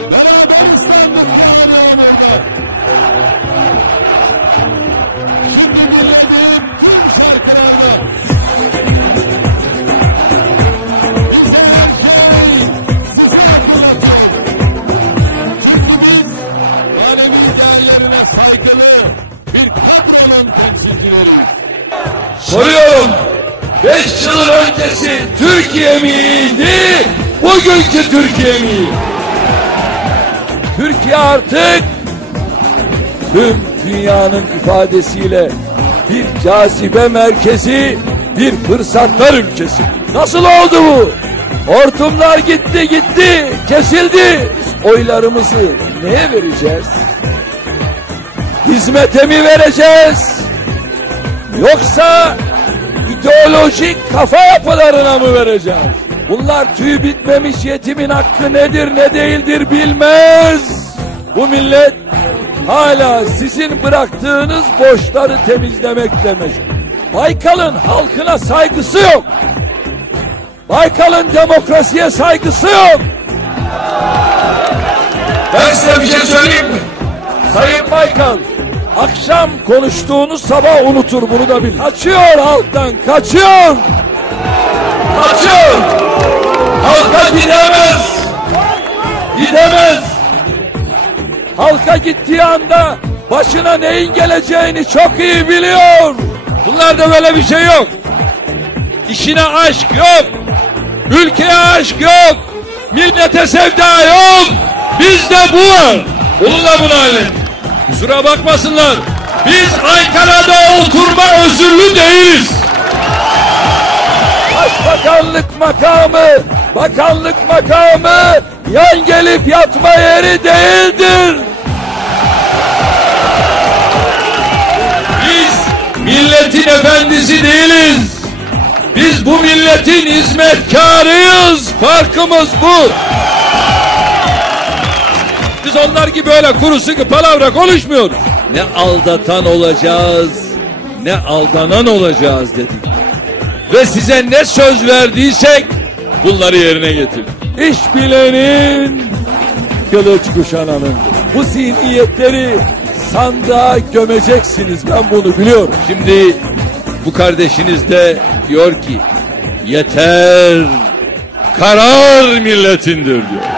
Beraber İstanbul hayallerim orada. Şimdi dinlediğim tüm değerlerine saygılı bir kadronun temsilcileriyiz. Soruyorum. Beş yıl öncesi Türkiye miydi? Bugünkü Türkiye mi? Türkiye artık tüm dünyanın ifadesiyle bir cazibe merkezi, bir fırsatlar ülkesi. Nasıl oldu bu? Hortumlar gitti gitti, kesildi. Oylarımızı neye vereceğiz? Hizmete mi vereceğiz? Yoksa ideolojik kafa yapılarına mı vereceğiz? Bunlar tüy bitmemiş yetimin hakkı nedir ne değildir bilmez. Bu millet hala sizin bıraktığınız boşları temizlemekle meşgul. Baykal'ın halkına saygısı yok. Baykal'ın demokrasiye saygısı yok. Ben size bir şey söyleyeyim mi? Sayın Baykal, akşam konuştuğunuz sabah unutur bunu da bil. Kaçıyor halktan, kaçıyor. Kaçıyor. Halka gidemez. Gidemez. Halka gittiği anda başına neyin geleceğini çok iyi biliyor. Bunlarda böyle bir şey yok. İşine aşk yok. Ülkeye aşk yok. Millete sevda yok. Bizde bu var. Bununla bunu hallet. Kusura bakmasınlar. Biz Ankara'da oturma özürlü değiliz. Başbakanlık makamı, bakanlık makamı yan gelip yatma yeri değildir. Milletin efendisi değiliz. Biz bu milletin hizmetkarıyız. Farkımız bu. Biz onlar gibi öyle kuru sıkı palavra konuşmuyoruz. Ne aldatan olacağız, ne aldanan olacağız dedik. Ve size ne söz verdiysek bunları yerine getirdik. İş bilenin kılıç kuşananın. Bu zihniyetleri sandığa gömeceksiniz ben bunu biliyorum. Şimdi bu kardeşiniz de diyor ki yeter karar milletindir diyor.